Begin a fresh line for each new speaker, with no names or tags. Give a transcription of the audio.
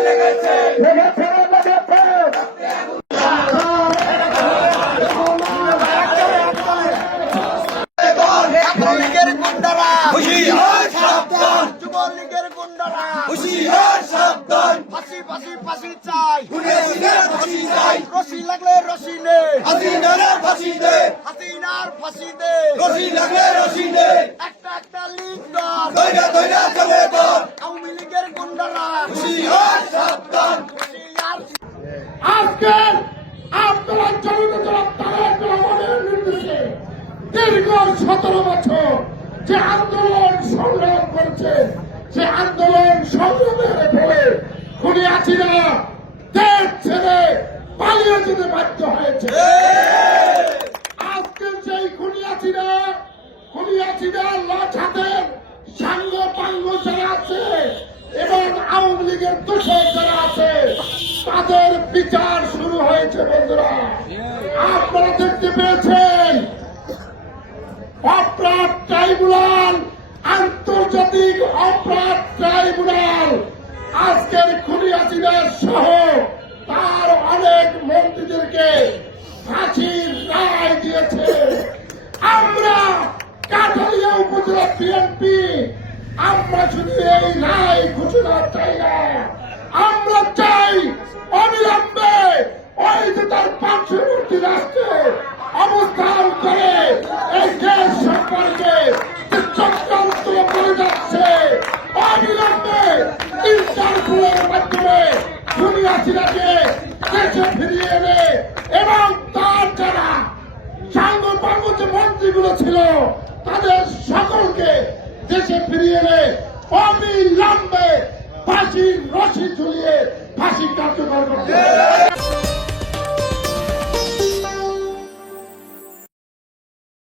লেগেছে লেগেছে
লাগলে রশি
হাসিনারে ফাঁসি দে।
হাসিনার ফাঁসি দে।
রশি লাগলে রশি দে।
একটা একটা লিগ দল।
দইরা দইরা চলে দর
আওয়ামী লীগের গুন্ডারা।
হুশিয়ার সাবধান।
হুঁশিয়ার
আজকে আন্দোলন চালিত যারা তারেক রহমানের নির্দেশে দীর্ঘ সতেরো বছর যে আন্দোলন সংগ্রাম করেছে সে আন্দোলন সংগ্রামের ফলে যেতে বাধ্য হয়েছে। আজকে সেই খুনি আছিরা খুনি লাশ সাঙ্গ পাঙ্গ যারা আছে এবং আওয়ামী লীগের দোষর যারা আছে, তাদের বিচার শুরু হয়েছে, বন্ধুরা। আপনারা দেখতে পেয়েছেন, অপরাধ ট্রাইব্যুনাল, আন্তর্জাতিক অপরাধ ট্রাইব্যুনাল, আজকের খুনি হাসিনার সহ তার অনেক মন্ত্রীদেরকে ফাঁসির রায় দিয়েছে আমরা কাঠালিয়া উপজেলা বিএনপি, আমরা শুধু এই রায় ঘোষণা চাই না। আমরা চাই অবিলম্বে ওই যে তার পার্শ্ববর্তী রাষ্ট্রে অবস্থান করে এই দেশ সম্পর্কে চক্রান্ত করে যাচ্ছে, অবিলম্বে ইন্টারপুলের মাধ্যমে দেশে ফিরিয়ে এনে এবং তার যারা যে মন্ত্রীগুলো ছিল তাদের সকলকে দেশে ফিরিয়ে এনে অবিলম্বে ফাঁসির রশি ঝুলিয়ে ফাঁসি কার্যকর করতে।